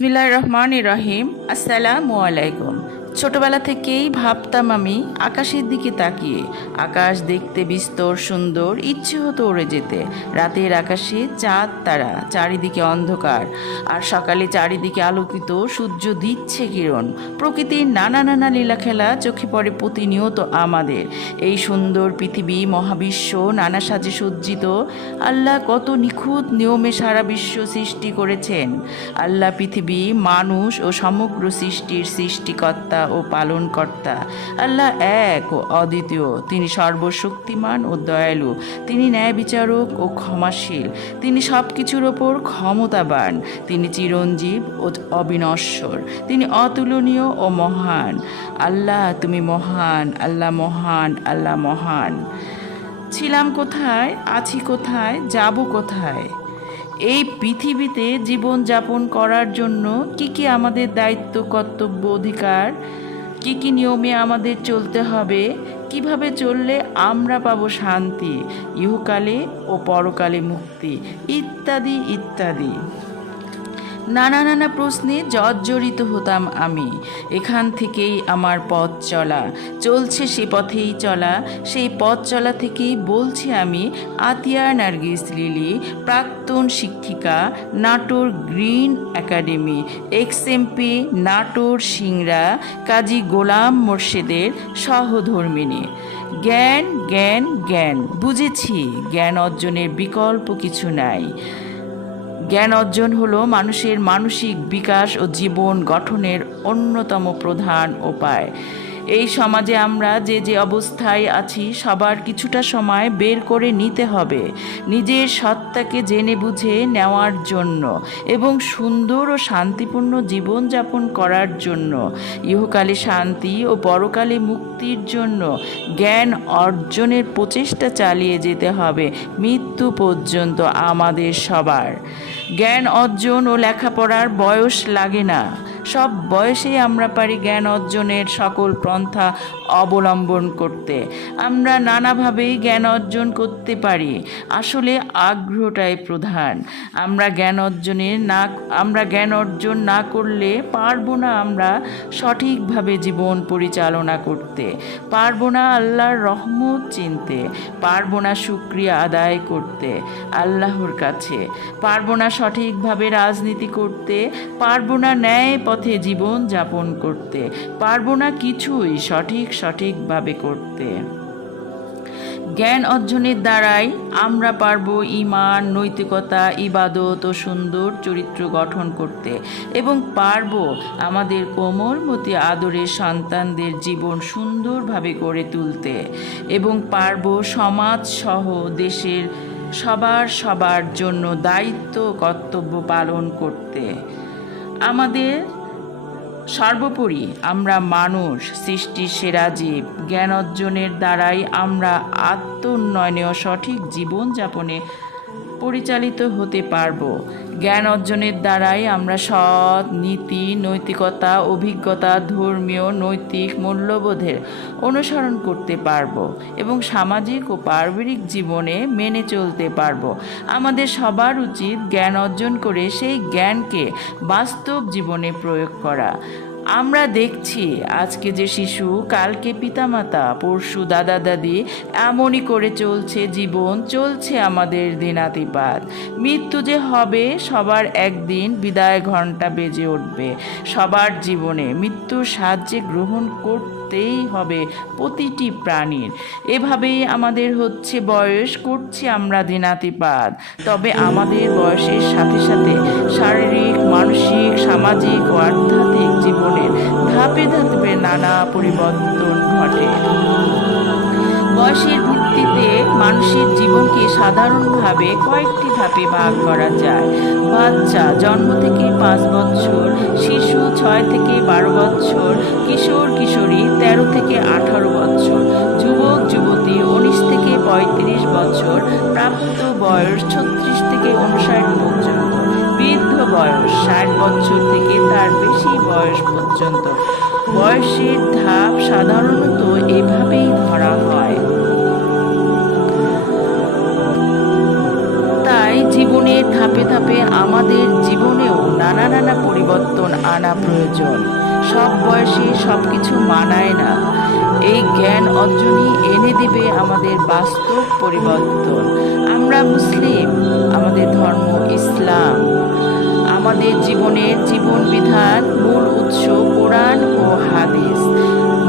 বিসমিল্লাহির রহমানির রহিম। আসসালামু আলাইকুম। ছোটবেলা থেকেই ভাবতাম আমি আকাশের দিকে তাকিয়ে, আকাশ দেখতে বিস্তর সুন্দর, ইচ্ছে হতো উড়ে যেতে। রাতের আকাশে চাঁদ তারা, চারিদিকে অন্ধকার, আর সকালে চারিদিকে আলোকিত সূর্য দিচ্ছে কিরণ। প্রকৃতির নানা নানা লীলাখেলা চোখে পড়ে প্রতিনিয়ত আমাদের। এই সুন্দর পৃথিবী মহাবিশ্ব নানা সাজে সজ্জিত। আল্লাহ কত নিখুঁত নিয়মে সারা বিশ্ব সৃষ্টি করেছেন। আল্লাহ পৃথিবী, মানুষ ও সমগ্র সৃষ্টির সৃষ্টিকর্তা ও পালনকর্তা। আল্লাহ এক ও অদ্বিতীয়। তিনি সর্বশক্তিমান ও দয়ালু। তিনি ন্যায় বিচারক ও ক্ষমাশীল। তিনি সব কিছুর ওপর ক্ষমতাবান। তিনি চিরঞ্জীব ও অবিনশ্বর। তিনি অতুলনীয় ও মহান। আল্লাহ তুমি মহান, আল্লাহ মহান, আল্লাহ মহান। ছিলাম কোথায়, আছি কোথায়, যাব কোথায়? এই পৃথিবীতে জীবন যাপন করার জন্য কি কি আমাদের দায়িত্ব, কর্তব্য, অধিকার, কি কি নিয়মে আমাদের চলতে হবে, কিভাবে চললে আমরা পাবো শান্তি, ইহকালে ও পরকালে মুক্তি, ইত্যাদি ইত্যাদি। নানা নানা প্রশ্নে জর্জরিত হতাম আমি। এখান থেকেই আমার পথ চলা, চলছে সে পথেই চলা। সেই পথ চলা থেকেই বলছি আমি, আতিয়া নার্গিস লিলি, প্রাক্তন শিক্ষিকা, Natore green academy, XMP Natore Singra, Kazi Golam মোর্শেদের সহধর্মিণী। জ্ঞান জ্ঞান জ্ঞান, বুঝেছি জ্ঞান অর্জনের বিকল্প কিছু নাই। জ্ঞান অর্জন হলো মানুষের মানসিক বিকাশ ও জীবন গঠনের অন্যতম প্রধান উপায়। এই সমাজে আমরা যে যে অবস্থায় আছি, সবার কিছুটা সময় বের করে নিতে হবে নিজের সত্তাকে জেনে বুঝে নেওয়ার জন্য এবং সুন্দর ও শান্তিপূর্ণ জীবনযাপন করার জন্য। ইহকালে শান্তি ও পরকালে মুক্তির জন্য জ্ঞান অর্জনের প্রচেষ্টা চালিয়ে যেতে হবে মৃত্যু পর্যন্ত আমাদের সবার। জ্ঞান অর্জন ও লেখাপড়ার বয়স লাগে না। সব বয়সেই আমরা পারি জ্ঞান অর্জনের সকল পন্থা অবলম্বন করতে। আমরা নানাভাবেই জ্ঞান অর্জন করতে পারি। আসলে আগ্রহটাই প্রধান। আমরা জ্ঞান অর্জন না করলে পারবো না আমরা সঠিকভাবে জীবন পরিচালনা করতে, পারবো না আল্লাহর রহমত চিনতে, পারবো না শুকরিয়া আদায় করতে আল্লাহর কাছে, পারবো না সঠিকভাবে রাজনীতি করতে, পারবো না ন্যায় পথে জীবন যাপন করতে, পারবো না কিছুই সঠিকভাবে করতে। জ্ঞান অর্জনের দ্বারাই আমরা পারবো ঈমান, নৈতিকতা, ইবাদত ও সুন্দর চরিত্র গঠন করতে এবং পারবো আমাদের কোমলমতি আদরের সন্তানদের জীবন সুন্দরভাবে গড়ে তুলতে এবং পারবো সমাজ সহ দেশের সবার জন্য দায়িত্ব কর্তব্য পালন করতে। আমাদের সর্বোপরি আমরা মানুষ, সৃষ্টির সেরা জীব। জ্ঞান অর্জনের দ্বারাই আমরা আত্মোন্নয়নে ও সঠিক জীবনযাপনে পরিচালিত হতে পারব। জ্ঞান অর্জনের দ্বারাই আমরা সৎ, নীতি, নৈতিকতা, অভিজ্ঞতা, ধর্মীয়, নৈতিক মূল্যবোধের অনুসরণ করতে পারব এবং সামাজিক ও পারিবারিক জীবনে মেনে চলতে পারব। আমাদের সবার উচিত জ্ঞান অর্জন করে সেই জ্ঞানকে বাস্তব জীবনে প্রয়োগ করা। আমরা দেখছি আজকে যে শিশু, কালকে পিতামাতা, পরশু দাদা দাদি, এমনই করে চলছে জীবন, চলছে আমাদের দিনাতিপাত। মৃত্যু যে হবে, সবার একদিন বিদায় ঘণ্টা বেজে উঠবে। সবার জীবনে মৃত্যুর সাহায্যে গ্রহণ করতেই হবে প্রতিটি প্রাণীর। এভাবেই আমাদের হচ্ছে বয়স, করছি আমরা দিনাতিপাত। তবে আমাদের বয়সের সাথে সাথে শারীরিক, মানসিক, সামাজিক ও আধ্যাত্মিক জীবনের ধাপে ধাপে নানা পরিবর্তন ঘটে। বয়সের ভিত্তিতে মানুষের জীবনকে সাধারণভাবে কয়েকটি ধাপে ভাগ করা যায়। বাচ্চা জন্ম থেকে 5 বছর, শিশু 6 থেকে 12 বছর, কিশোর কিশোরী 13 থেকে 18 বছর, যুবক যুবতী 19 থেকে 35 বছর, প্রাপ্ত বয়স 36 থেকে 59 পর্যন্ত, বৃদ্ধ বয়স 60 বছর থেকে তার বেশি বয়স পর্যন্ত। বয়সের ধাপ সাধারণত এভাবেই ধরা হয়। তাই জীবনের ধাপে ধাপে আমাদের জীবনেও নানা নানা পরিবর্তন আনা প্রয়োজন। সব বয়সে সব কিছু মানায় না। এই জ্ঞান অর্জনই এনে দিবে আমাদের বাস্তব পরিবর্তন। আমরা মুসলিম, আমাদের ধর্ম ইসলাম। আমাদের জীবনের জীবন বিধান মূল উৎস কোরআন ও হাদিস।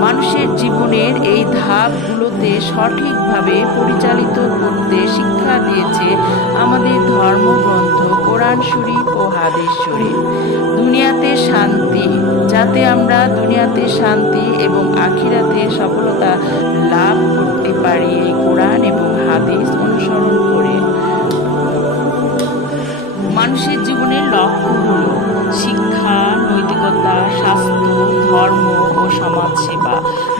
মানুষের জীবনের এই ধাপগুলোতে সঠিকভাবে পরিচালিত করতে শিক্ষা দিয়েছে আমাদের ধর্মগ্রন্থ কোরআন শরীফ ও হাদিস শরীফ। দুনিয়াতে শান্তি, যাতে আমরা দুনিয়াতে শান্তি এবং আখিরাতে সফলতা লাভ করতে পারি এই কোরআন এবং হাদিস অনুসরণ করে। মানুষের জীবনের লক্ষ্য হল শিক্ষা, নৈতিকতা, স্বাস্থ্য, ধর্ম ও সমাজসেবা।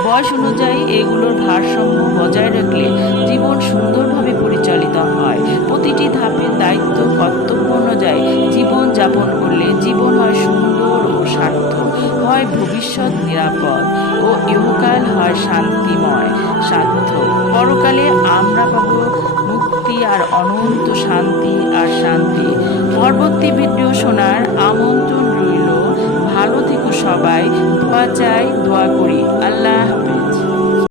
বয়স অনুযায়ী এগুলোর ভারসাম্য বজায় রাখলে জীবন সুন্দরভাবে পরিচালিত হয়। প্রতিটি ধাপের দায়িত্ব কর্তব্য অনুযায়ী জীবন যাপন করলে জীবন হয় সুন্দর ও সার্থক, হয় ভবিষ্যৎ নিরাপদ ও ইহকাল হয় শান্তিময় সার্থক। পরকালে আমরা পাব মুক্তি আর অনন্ত শান্তি আর শান্তি। পরবর্তী ভিডিও শোনার আমন্ত্রণ রইল। ভালো থেকো সবাই, দোয়া চাই, দোয়া করি। আল্লাহ হাফেজ।